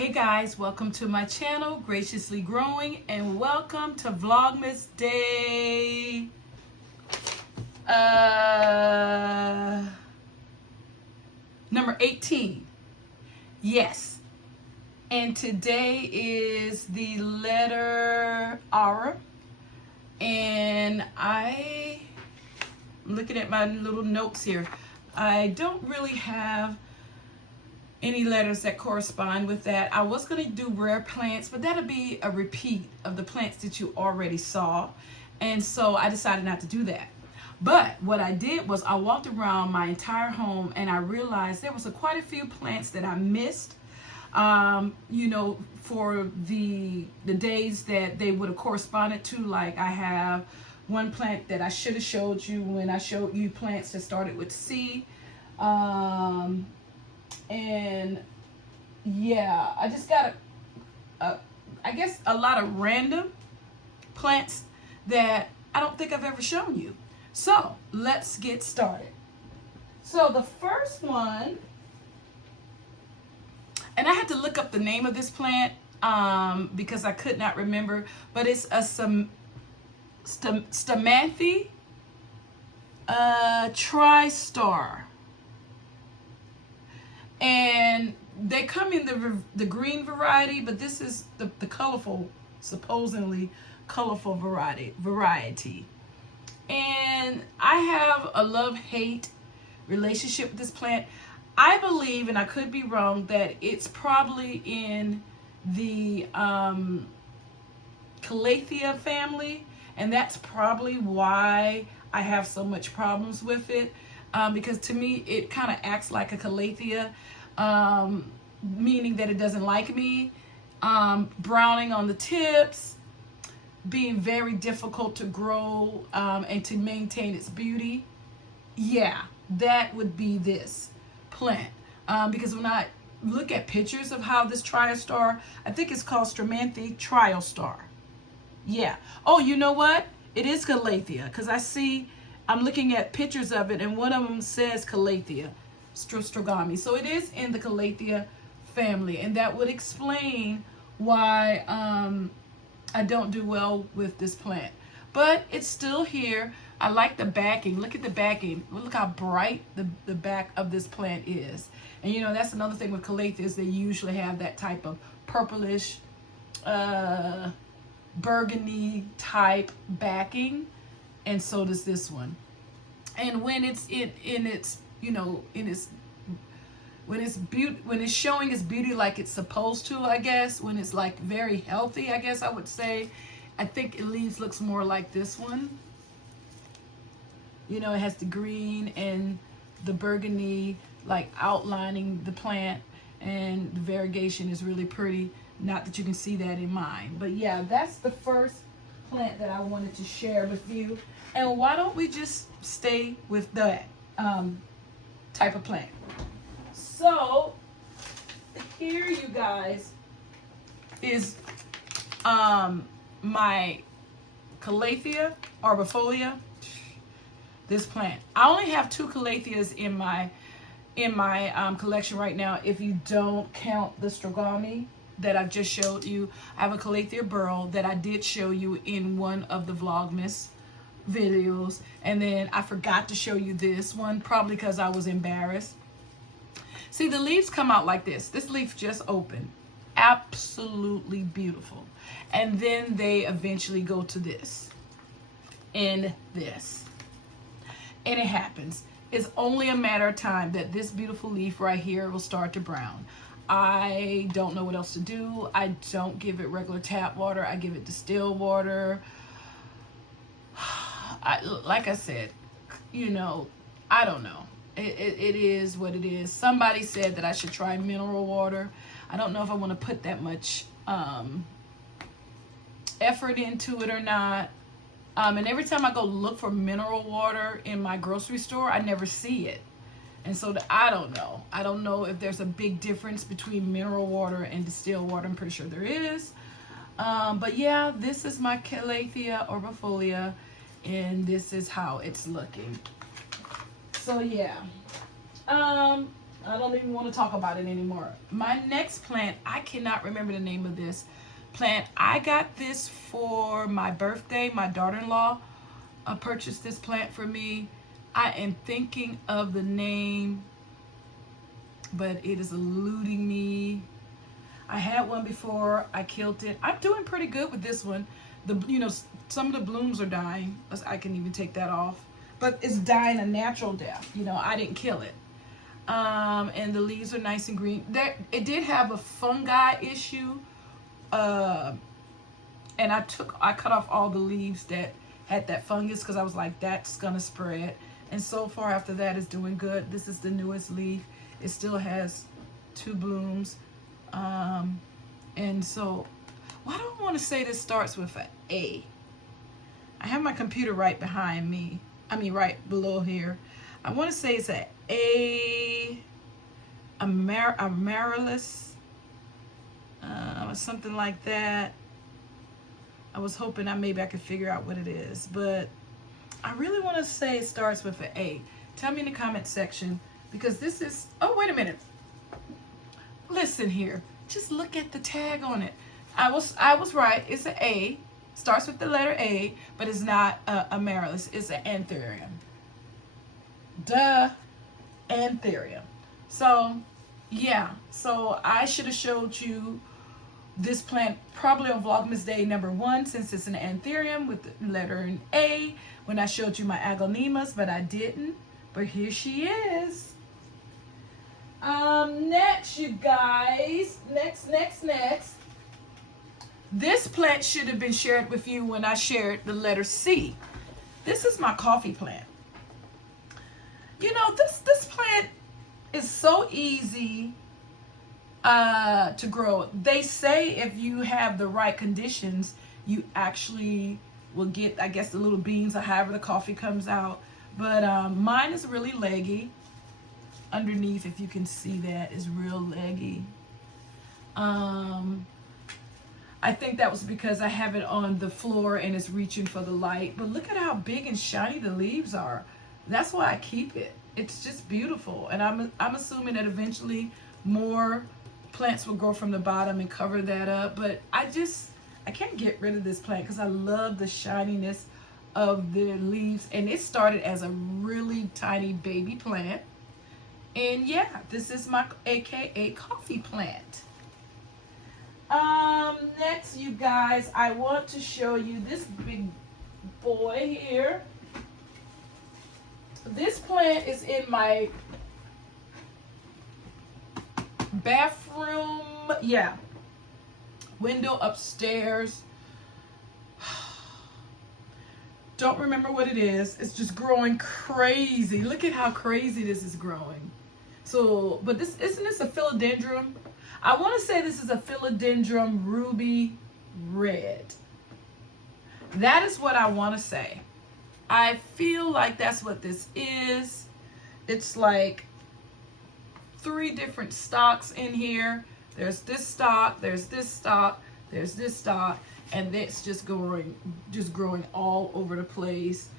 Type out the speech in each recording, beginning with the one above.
Hey guys, welcome to my channel, Graciously Growing, and welcome to Vlogmas Day number 18. Yes, and today is the letter R, and I'm looking at my little notes here. I don't really have any letters that correspond with that. I was going to do rare plants, but that'll be a repeat of the plants that you already saw. And so I decided not to do that. But what I did was I walked around my entire home and I realized there was quite a few plants that I missed, for the days that they would have corresponded to. Like I have one plant that I should have showed you when I showed you plants that started with C. And yeah, I just got I guess a lot of random plants that I don't think I've ever shown you. So let's get started. So the first one, and I had to look up the name of this plant because I could not remember, but it's a Stramanthe Tristar. And they come in the green variety, but this is the colorful, supposedly colorful variety. And I have a love-hate relationship with this plant. I believe, and I could be wrong, that it's probably in the Calathea family, and that's probably why I have so much problems with it. Because to me, it kind of acts like a Calathea, meaning that it doesn't like me, browning on the tips, being very difficult to grow and to maintain its beauty. Yeah, that would be this plant. Because when I look at pictures of how this Tristar, I think it's called Stramanthe Tristar. Yeah. Oh, you know what? It is Calathea, because I'm looking at pictures of it, and one of them says Calathea strogami. So it is in the Calathea family, and that would explain why I don't do well with this plant. But it's still here. I like the backing. Look at the backing. Look how bright the back of this plant is. And that's another thing with Calatheas. They usually have that type of purplish, burgundy type backing. And so does this one. And when it's when it's showing its beauty like it's supposed to, I guess, when it's like very healthy, I guess I would say, I think it looks more like this one. It has the green and the burgundy like outlining the plant, and the variegation is really pretty. Not that you can see that in mine, but yeah, that's the first plant that I wanted to share with you. And why don't we just stay with that type of plant? So here, you guys, is my Calathea arbifolia. This plant. I only have 2 Calatheas in my collection right now, if you don't count the strogami that I've just showed you. I have a Calathea burl that I did show you in one of the Vlogmas videos, and then I forgot to show you this one, probably because I was embarrassed. See, the leaves come out like this. This leaf just opened. Absolutely beautiful. And then they eventually go to this and this. And it happens. It's only a matter of time that this beautiful leaf right here will start to brown. I don't know what else to do. I don't give it regular tap water. I give it distilled water. Like I said, I don't know. It is what it is. Somebody said that I should try mineral water. I don't know if I want to put that much effort into it or not. And every time I go look for mineral water in my grocery store, I never see it. And so I don't know. I don't know if there's a big difference between mineral water and distilled water. I'm pretty sure there is. But yeah, this is my Calathea arbifolia, and this is how it's looking. So yeah. I don't even want to talk about it anymore. My next plant, I cannot remember the name of this plant. I got this for my birthday. My daughter-in-law purchased this plant for me. I am thinking of the name, but it is eluding me. I had one before. I killed it. I'm doing pretty good with this one. Some of the blooms are dying. I can even take that off. But it's dying a natural death. I didn't kill it. And the leaves are nice and green. It did have a fungi issue. And I cut off all the leaves that had that fungus because I was like, that's going to spread. And so far after that, it's doing good. This is the newest leaf. It still has 2 blooms. And so, why do I want to say this starts with an A? I have my computer right behind me. Right below here. I want to say it's an A. Amaryllis. Something like that. I was hoping maybe I could figure out what it is. But I really want to say it starts with an A. Tell me in the comment section. Because this is... Oh, wait a minute. Listen here. Just look at the tag on it. I was right. It's an A. Starts with the letter A, but it's not amaryllis. It's an anthurium. Duh. Anthurium. So, yeah. So, I should have showed you this plant probably on Vlogmas Day number 1, since it's an anthurium with the letter A, when I showed you my aglaonemas, but I didn't. But here she is. Next, you guys. Next. This plant should have been shared with you when I shared the letter C. This is my coffee plant. This plant is so easy to grow. They say if you have the right conditions, you actually will get, I guess, the little beans or however the coffee comes out. But mine is really leggy. Underneath, if you can see that, is real leggy. I think that was because I have it on the floor and it's reaching for the light. But look at how big and shiny the leaves are. That's why I keep it. It's just beautiful. And I'm assuming that eventually more plants will grow from the bottom and cover that up. But I can't get rid of this plant because I love the shininess of the leaves. And it started as a really tiny baby plant. And yeah, this is my AKA coffee plant. Next, you guys, I want to show you this big boy here. This plant is in my bathroom, window upstairs. Don't remember what it is. It's just growing crazy. Look at how crazy this is growing. So, but isn't this a philodendron? I want to say this is a philodendron ruby red. That is what I want to say. I feel like that's what this is. It's like 3 different stalks in here. There's this stalk, there's this stalk, there's this stalk, and it's just growing all over the place.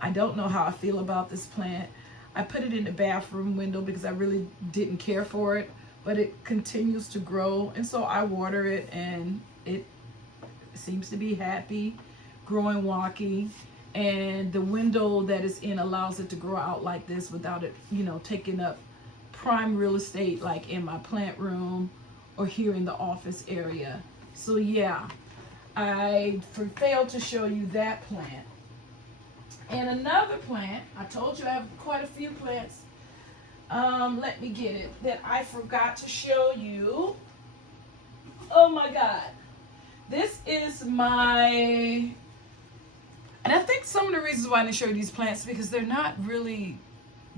I don't know how I feel about this plant. I put it in the bathroom window because I really didn't care for it, but it continues to grow, and so I water it, and it seems to be happy, growing wonky, and the window that it's in allows it to grow out like this without it, taking up prime real estate like in my plant room or here in the office area. So yeah, I failed to show you that plant. And another plant, I told you I have quite a few plants. Let me get it, that I forgot to show you. Oh my God. This is and I think some of the reasons why I didn't show you these plants because they're not really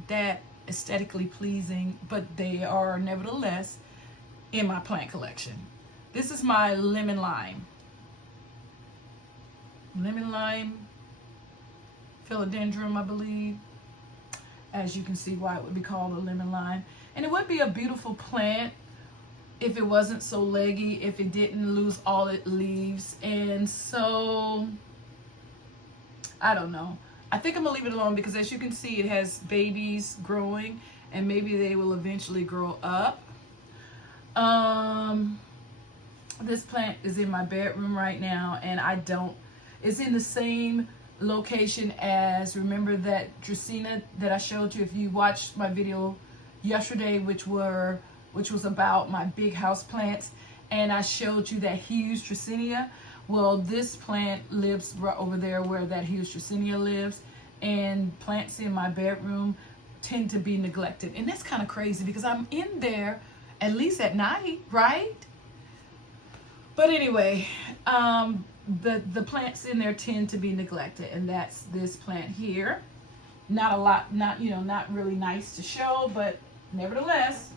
that aesthetically pleasing, but they are nevertheless in my plant collection. This is my lemon lime philodendron, I believe. As you can see why it would be called a lemon lime. And it would be a beautiful plant if it wasn't so leggy, if it didn't lose all its leaves. And so, I don't know. I think I'm gonna leave it alone because as you can see, it has babies growing and maybe they will eventually grow up. This plant is in my bedroom right now, and it's in the same location as, remember that Dracaena that I showed you if you watched my video yesterday, which was about my big house plants, and I showed you that huge Dracaena. Well, this plant lives right over there where that huge Dracaena lives, and plants in my bedroom tend to be neglected. And that's kind of crazy because I'm in there at least at night, right? But anyway, the plants in there tend to be neglected, and that's this plant here. Not a lot, not really nice to show, but nevertheless.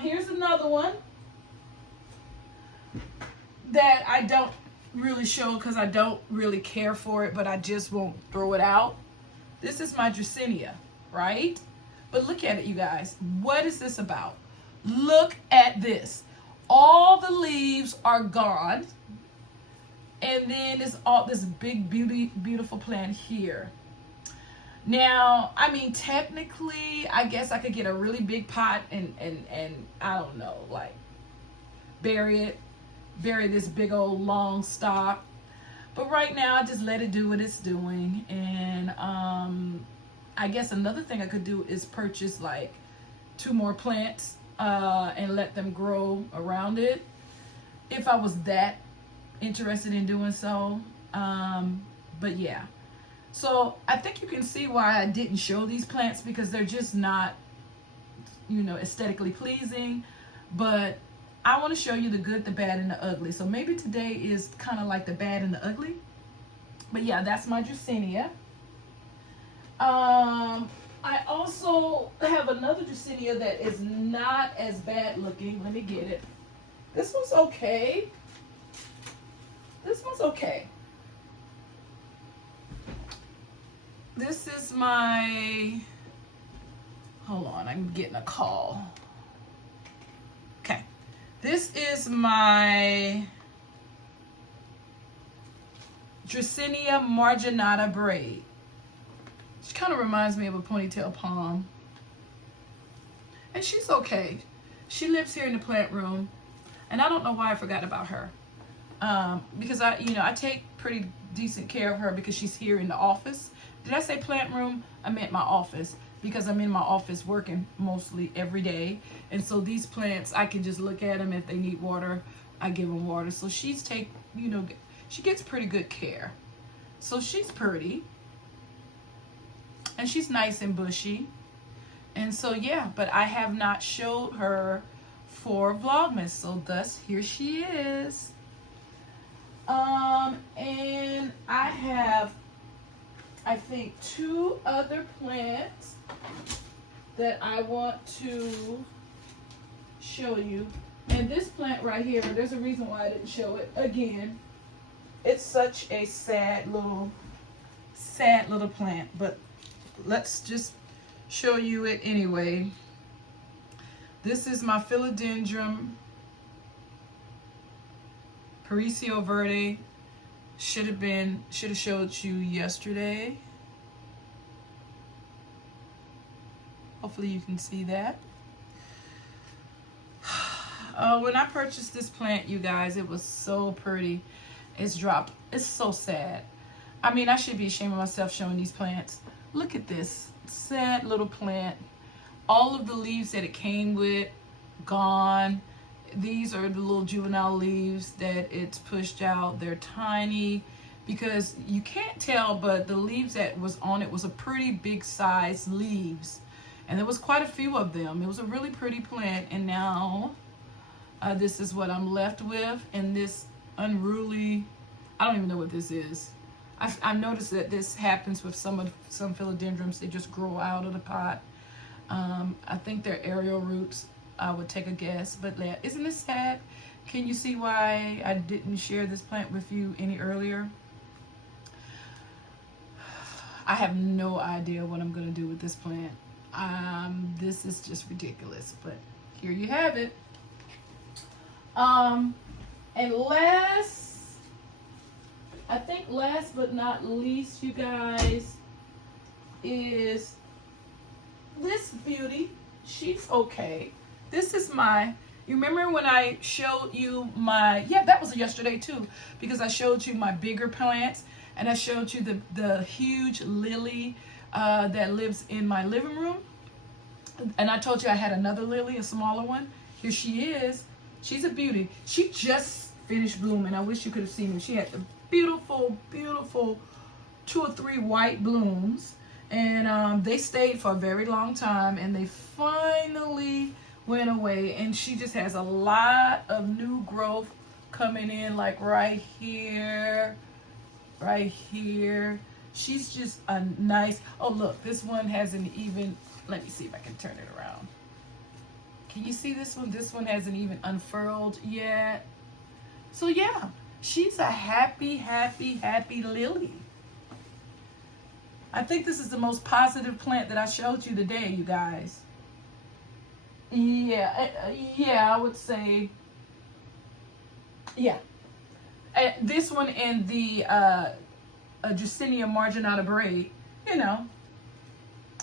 Here's another one that I don't really show because I don't really care for it, but I just won't throw it out. This is my Dracaena, right? But look at it, you guys. What is this about? Look at this. All the leaves are gone. And then there's all this big, beautiful plant here. Now, I mean, technically, I guess I could get a really big pot and I don't know, like bury this big old long stalk. But right now, I just let it do what it's doing. And I guess another thing I could do is purchase like 2 more plants and let them grow around it, if I was that interested in doing so. But yeah. So I think you can see why I didn't show these plants, because they're just not, aesthetically pleasing. But I want to show you the good, the bad, and the ugly. So maybe today is kind of like the bad and the ugly. But yeah, that's my Dracaena. I also have another Dracaena that is not as bad looking. Let me get it. This one's okay. This one's okay. This is my, hold on, I'm getting a call. Okay. This is my Dracaena marginata braid. She kind of reminds me of a ponytail palm. And she's okay. She lives here in the plant room. And I don't know why I forgot about her. Because I take pretty decent care of her because she's here in the office. Did I say plant room? I meant my office, because I'm in my office working mostly every day. And so these plants, I can just look at them. If they need water, I give them water. So she gets pretty good care. So she's pretty. And she's nice and bushy. And so, yeah, but I have not showed her for Vlogmas. So thus, here she is. And I have, I think, 2 other plants that I want to show you. And this plant right here, there's a reason why I didn't show it. Again, it's such a sad little plant, but let's just show you it anyway. This is my philodendron Paricio Verde. Should have showed you yesterday. Hopefully you can see that. When I purchased this plant, you guys, it was so pretty. It's dropped. It's so sad. I mean, I should be ashamed of myself showing these plants. Look at this sad little plant. All of the leaves that it came with, gone. These are the little juvenile leaves that it's pushed out. They're tiny, because you can't tell, but the leaves that was on it was a pretty big size leaves. And there was quite a few of them. It was a really pretty plant. And now this is what I'm left with. And this unruly, I don't even know what this is. I've noticed that this happens with some philodendrons. They just grow out of the pot. I think they're aerial roots, I would take a guess. But isn't this sad? Can you see why I didn't share this plant with you any earlier? I have no idea what I'm going to do with this plant. This is just ridiculous. But here you have it. And last but not least, you guys, is beauty. She's okay. This is my, you remember when I showed you my, yeah, that was yesterday too, because I showed you my bigger plants, and I showed you the huge lily that lives in my living room. And I told you I had another lily, a smaller one. Here she is. She's a beauty. She just finished blooming. I wish you could have seen her. She had the beautiful, beautiful 2 or 3 white blooms. And they stayed for a very long time, and they finally went away. And she just has a lot of new growth coming in, like right here, right here. She's just a nice, oh look, this one hasn't even, let me see if I can turn it around. Can you see this one? This one hasn't even unfurled yet. So yeah, she's a happy, happy, happy lily. I think this is the most positive plant that I showed you today, you guys. Yeah, I would say, yeah. This one and the Dracaena marginata braid, you know,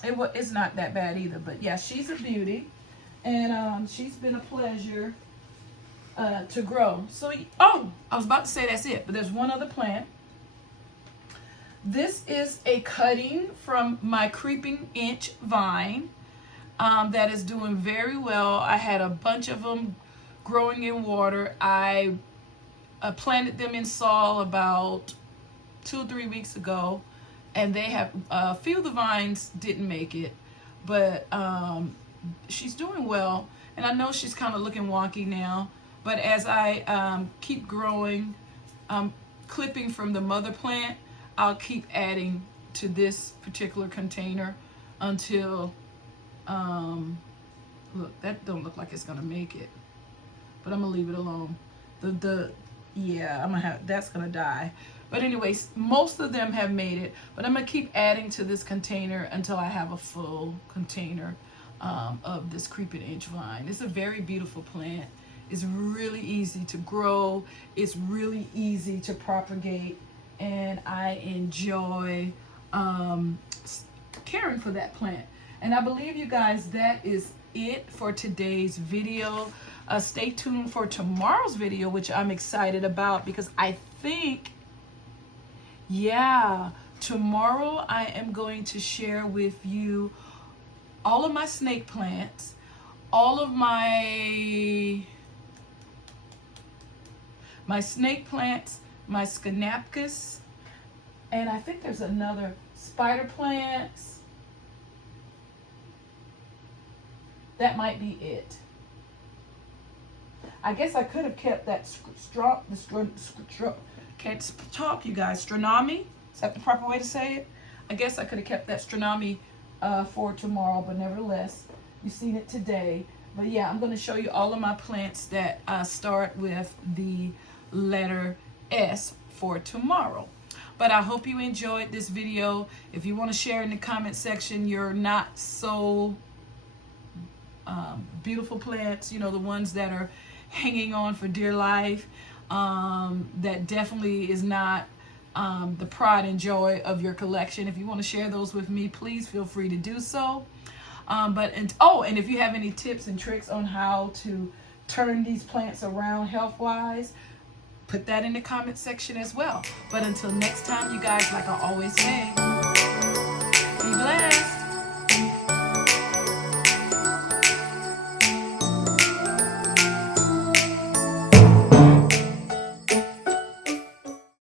it's not that bad either. But yeah, she's a beauty, and she's been a pleasure to grow. So, oh, I was about to say that's it, but there's one other plant. This is a cutting from my creeping inch vine that is doing very well. I had a bunch of them growing in water. I planted them in soil about 2 or 3 weeks ago, and they have a few of the vines didn't make it, but she's doing well. And I know she's kind of looking wonky now, but as I keep growing, clipping from the mother plant, I'll keep adding to this particular container until look, that don't look like it's gonna make it, but I'm gonna leave it alone. Yeah, I'm gonna have, that's gonna die. But anyways, most of them have made it, but I'm gonna keep adding to this container until I have a full container of this creeping inch vine. It's a very beautiful plant. It's really easy to grow. It's really easy to propagate, and I enjoy caring for that plant. And I believe, you guys, that is it for today's video. Stay tuned for tomorrow's video, which I'm excited about, because I think, yeah, tomorrow I am going to share with you all of my snake plants, all of my snake plants, my Schinapus, and I think there's another spider plants. That might be it. I guess I could have kept that can't talk, you guys. Stronomy, is that the proper way to say it? I guess I could have kept that Stronomy for tomorrow, but nevertheless, you've seen it today. But yeah, I'm going to show you all of my plants that start with the letter S for tomorrow. But I hope you enjoyed this video. If you want to share in the comment section your not so beautiful plants, you know, the ones that are hanging on for dear life, that definitely is not the pride and joy of your collection. If you want to share those with me, please feel free to do so. And if you have any tips and tricks on how to turn these plants around health-wise, put that in the comment section as well. But until next time, you guys, like I always say,